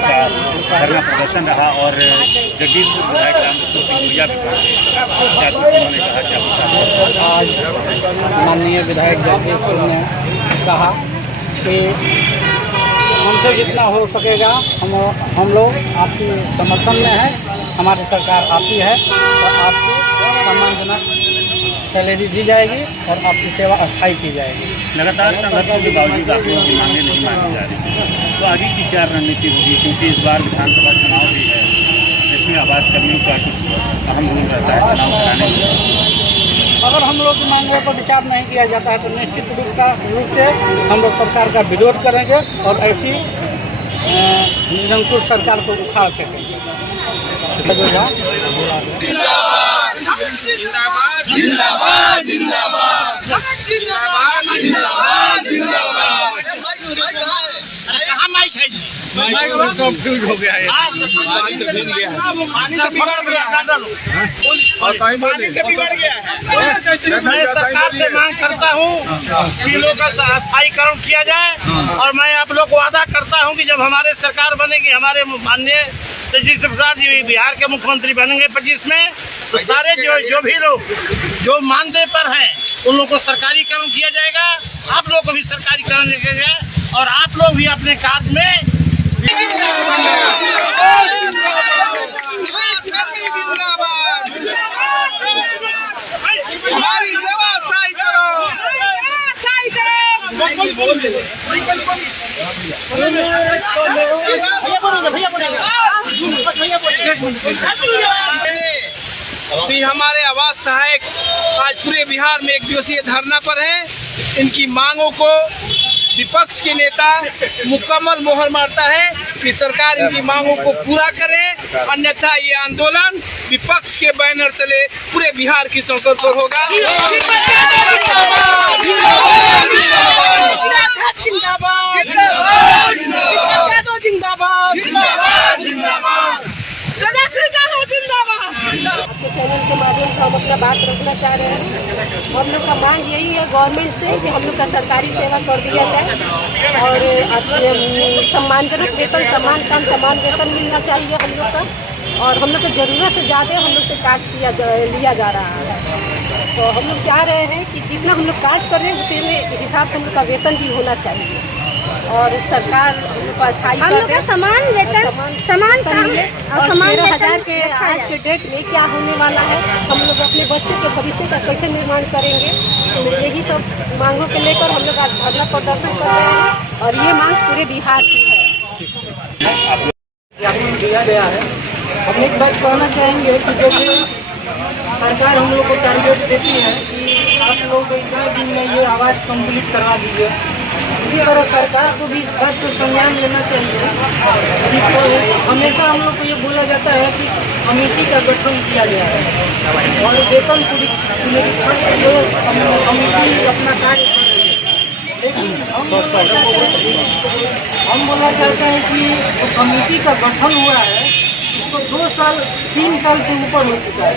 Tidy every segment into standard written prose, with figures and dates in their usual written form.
का धरना प्रदर्शन रहा और जगदीशपुर विधायक रामकृष्ण सिंह गुड़िया भी पहुंचे। उन्होंने कहा क्या आज माननीय विधायक जगदीशपुर ने कहा कि हमसे जितना हो सकेगा हम लोग आपके समर्थन में हैं, हमारी सरकार आती है और आपको सम्मानजनक सैलरी दी जाएगी और आपकी सेवा अस्थायी की जाएगी। लगातार संघर्षों के बावजूद आप लोगों की मांगें नहीं मानी जा रही है, तो आगे की क्या रणनीति होगी? क्योंकि इस बार विधानसभा चुनाव भी है, इसमें आवास कर्मियों का कुछ अहम रोल रहता है चुनाव कराने में। अगर हम लोग की मांगों पर विचार नहीं किया जाता है तो निश्चित रूप से हम लोग सरकार का विरोध करेंगे और ऐसी निरंकुश सरकार को उखाड़ फेंकेंगे। जिंदाबाद जिंदाबाद जिंदाबाद जिंदाबाद जिंदाबाद जिंदाबाद। कहाँ माइक है? माइक कंफ्यूज हो गया है, पानी से बिगड़ गया है। मैं सरकार से मांग करता हूँ बिलों का स्थायीकरण किया जाए और मैं आप लोग को वादा करता हूँ कि जब हमारे सरकार बनेगी, हमारे माननीय तेजस्वी प्रसाद जी बिहार के मुख्यमंत्री बनेंगे 25 में, तो सारे जो भी लोग जो मानदेय पर हैं उन लोगों को सरकारीकरण किया जाएगा। आप लोग को भी सरकारीकरण किया जाए और आप लोग भी अपने कार्य में हमारी सेवा सही करो। भी हमारे आवास सहायक आज पूरे बिहार में एक दिवसीय धरना पर हैं। इनकी मांगों को विपक्ष के नेता मुकम्मल मोहर मारता है कि सरकार इनकी मांगों को पूरा करे, अन्यथा ये आंदोलन विपक्ष के बैनर तले पूरे बिहार की सड़कों पर होगा। आपके चैनल के माध्यम से हम अपना बात रखना चाह रहे हैं। हम लोग का मांग यही है गवर्नमेंट से कि हम लोग का सरकारी सेवा कर दिया जाए और सम्मानजनक वेतन, समान काम समान वेतन मिलना चाहिए हम लोग का। और हम लोग को ज़रूरत से ज़्यादा हम लोग से काज लिया जा रहा है, तो हम लोग चाह रहे हैं कि जितना हम लोग काज कर रहे हैं उतने हिसाब से हम लोग का वेतन भी होना चाहिए और सरकार हम लोग का स्थायी हम लोग का समान वेतन, समान काम और समान 13,000 के आज के डेट में क्या होने वाला है, हम लोग अपने बच्चे के भविष्य का कैसे निर्माण करेंगे, तो यही सब मांगों को लेकर हम लोग आज धरना प्रदर्शन कर रहे हैं और ये मांग पूरे बिहार की है। दिया गया है। हम एक बात कहना चाहेंगे कि जो भी सरकार हम लोग को टारगेट देती है कि आप लोग इतने दिन में ये आवास कंप्लीट करवा दीजिए, इसी तरह सरकार को भी स्पष्ट संज्ञान लेना चाहिए। हमेशा हम लोग को ये बोला जाता है कि कमेटी का गठन किया गया है और वेतन कमेटी अपना कार्य कर रही है, लेकिन हम बोलना चाहते हैं कि कमेटी का गठन हुआ है उसको 3 साल से ऊपर हो चुका है।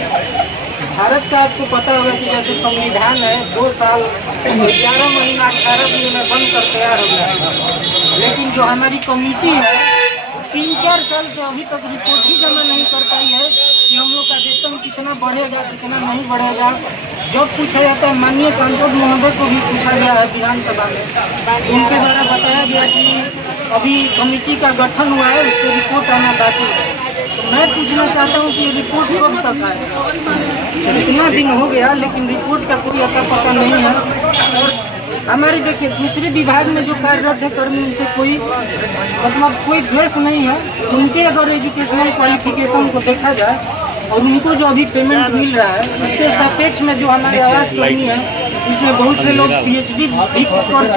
भारत का आपको पता होगा कि जैसे संविधान है 2 साल 11 महीना 18 दिन में बनकर तैयार हो गया है, लेकिन जो हमारी कमेटी है 3-4 साल से अभी तक रिपोर्ट ही जमा नहीं कर पाई है कि हम लोग का वेतन कितना बढ़ेगा कितना नहीं बढ़ेगा। जब पूछा जाता है माननीय सांसद महोदय को भी पूछा गया है विधानसभा में, उनके द्वारा बताया गया कि अभी कमेटी का गठन हुआ है, उसकी रिपोर्ट आना बाकी है। तो मैं पूछना चाहता हूँ कि रिपोर्ट कब तक आए? इतना दिन हो गया लेकिन रिपोर्ट का कोई अता पता नहीं है। और हमारे देखिए दूसरे विभाग में जो कार्यरत है कर्मी उनसे कोई कोई द्वेष नहीं है, उनके अगर एजुकेशनल क्वालिफिकेशन को देखा जाए और उनको जो अभी पेमेंट मिल रहा है उसके सापेक्ष में जो हमारे आवास कर्मी है इसमें बहुत से लोग PhD भी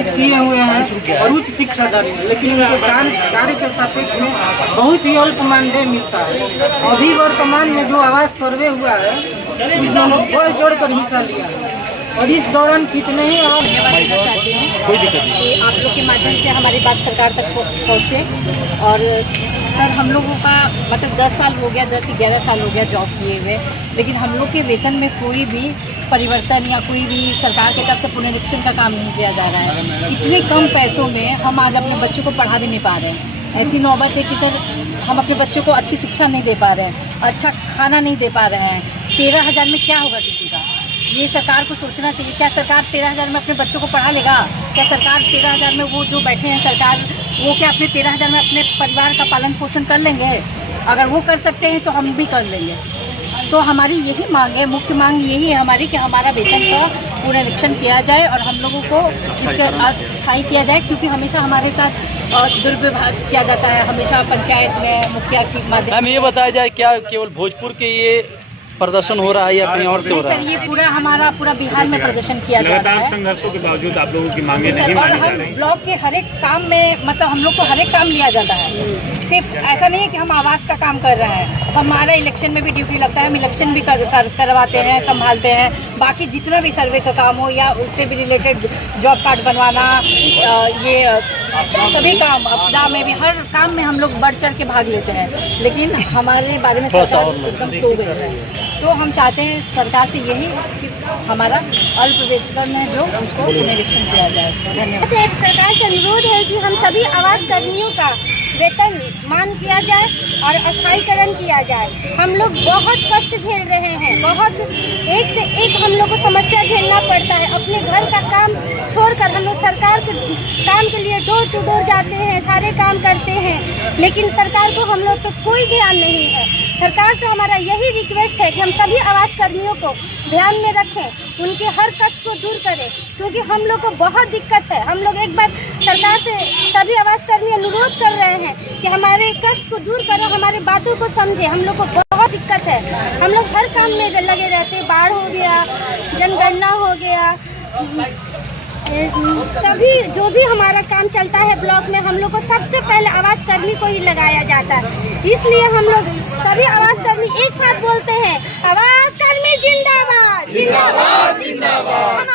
किए हुए हैं और उच्च शिक्षाधारी हैं, लेकिन उनके कार्य के सापेक्ष में बहुत ही अल्प मानदेय मिलता है। अभी वर्तमान में जो आवास सर्वे हुआ है इसमें बढ़ चढ़ कर हिस्सा लिया है और इस दौरान कितने ही चाहते हैं कि आप लोग के माध्यम से हमारी बात सरकार तक पहुँचे। और सर हम लोगों का मतलब 10 साल हो गया, 10-11 साल हो गया जॉब किए हुए, लेकिन हम लोग के वेतन में कोई भी परिवर्तन या कोई भी सरकार की तरफ से पुनरीक्षण का काम नहीं किया जा रहा है। इतने कम पैसों में हम आज अपने बच्चों को पढ़ा भी नहीं पा रहे हैं। ऐसी नौबत है कि सर हम अपने बच्चों को अच्छी शिक्षा नहीं दे पा रहे हैं, अच्छा खाना नहीं दे पा रहे हैं। 13,000 में क्या होगा किसी का? ये सरकार को सोचना चाहिए। क्या सरकार 13,000 में अपने बच्चों को पढ़ा लेगा? क्या सरकार 13,000 में वो जो बैठे हैं सरकार, वो क्या अपने 13,000 में अपने परिवार का पालन पोषण कर लेंगे? अगर वो कर सकते हैं तो हम भी कर लेंगे। तो हमारी यही मांग है, मुख्य मांग यही है हमारी कि हमारा वेतन का पुनरीक्षण किया जाए और हम लोगों को इसका अस्थायी किया जाए, क्योंकि हमेशा हमारे साथ दुर्व्यवहार किया जाता है। हमेशा पंचायत में मुखिया की माध्यम। मैम ये बताया जाए, क्या केवल भोजपुर के ये प्रदर्शन हो रहा है या कहीं और से हो रहा है? सर, ये पूरा हमारा पूरा बिहार में प्रदर्शन किया जा रहा है। संघर्षों के बावजूद आप लोगों की मांगे नहीं और मानी जा हम रही। ब्लॉक के हर एक काम में, मतलब हम लोग को हर एक काम लिया जाता है। सिर्फ ऐसा नहीं है कि हम आवास का काम कर रहे हैं, हमारा इलेक्शन में भी ड्यूटी लगता है। हम इलेक्शन भी करवाते हैं, संभालते हैं। बाकी जितना भी सर्वे का काम हो या उससे भी रिलेटेड जॉब कार्ड बनवाना, ये सभी काम, आपदा में भी हर काम में हम लोग बढ़ चढ़ के भाग लेते हैं। लेकिन हमारे बारे में सरकार एकदम सो गई है। तो हम चाहते हैं सरकार से यही कि हमारा अल्प वेतन है जो उसको पुनरीक्षण किया जाए। धन्यवाद। एक सरकार से अनुरोध है कि हम सभी आवास कर्मियों का वेतन मान किया जाए और अस्थायीकरण किया जाए। हम लोग बहुत कष्ट झेल रहे हैं, बहुत एक से एक हम लोग को समस्या झेलना पड़ता है। अपने घर का काम छोड़कर हम लोग सरकार के काम के लिए डोर टू डोर जाते हैं, सारे काम करते हैं, लेकिन सरकार को हम लोग पर कोई ध्यान नहीं है। सरकार से हमारा यही रिक्वेस्ट है कि हम सभी आवास कर्मियों को ध्यान में रखें, उनके हर कष्ट को दूर करें, क्योंकि हम लोग को बहुत दिक्कत है। हम लोग एक बार सरकार से सभी आवास कर्मी अनुरोध कर रहे हैं कि हमारे कष्ट को दूर करो, हमारे बातों को समझे। हम लोग को बहुत दिक्कत है, हम लोग हर काम में लगे रहते हैं। बाढ़ हो गया, जनगणना हो गया, सभी जो भी हमारा काम चलता है ब्लॉक में, हम लोग को सबसे पहले आवास कर्मी को ही लगाया जाता है। इसलिए हम लोग सभी आवास कर्मी एक साथ बोलते हैं, आवास कर्मी जिंदाबाद जिंदाबाद जिंदाबाद।